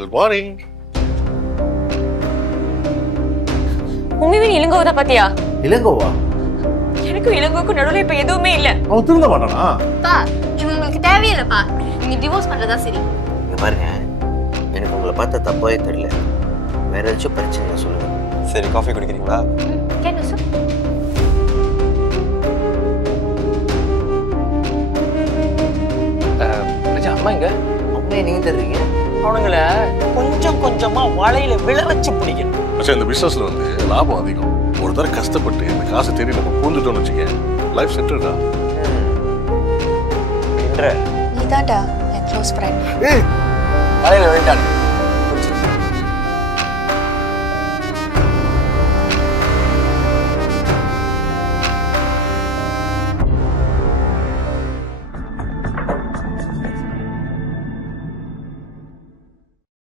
Good morning. உண்மையே நீ இளங்கோவை பாத்தியா? இளங்கோவா? எனக்கு இளங்கோவுக்கு நடுவுல இப்ப எதுவுமே இல்ல. அவன் திருந்த மாட்டானா? பா இவன் உங்களுக்கு தேவையில்லைப்பா. நீங்க டிவோர்ஸ் பண்றதா சரி. இங்க பாருங்க, எனக்கு உங்களை பார்த்தா தப்பாவே தெரியல. வேற ஏதாச்சும் பிரச்சனை சொல்லுங்க. சரி, காஃபி குடிக்கிறீங்களா? கேட்டு சார். அம்மா எங்க? அப்படியே நீங்க தர்றீங்க. அவனுங்கள கொஞ்சம் கொஞ்சமா வலையில விழ வச்சு பிடிக்கணும். மச்சான், இந்த பிசினஸ்ல வந்து லாபம் அதிகம். ஒரு தடவை கஷ்டப்பட்டு இந்த காசை தேடி நம்ம பூந்துட்டோம்னு வச்சுக்க, லைஃப் செட்டில்டா. என்ற நீதான்டா என் க்ளோஸ் ஃப்ரெண்ட். வலையில விழுந்தானு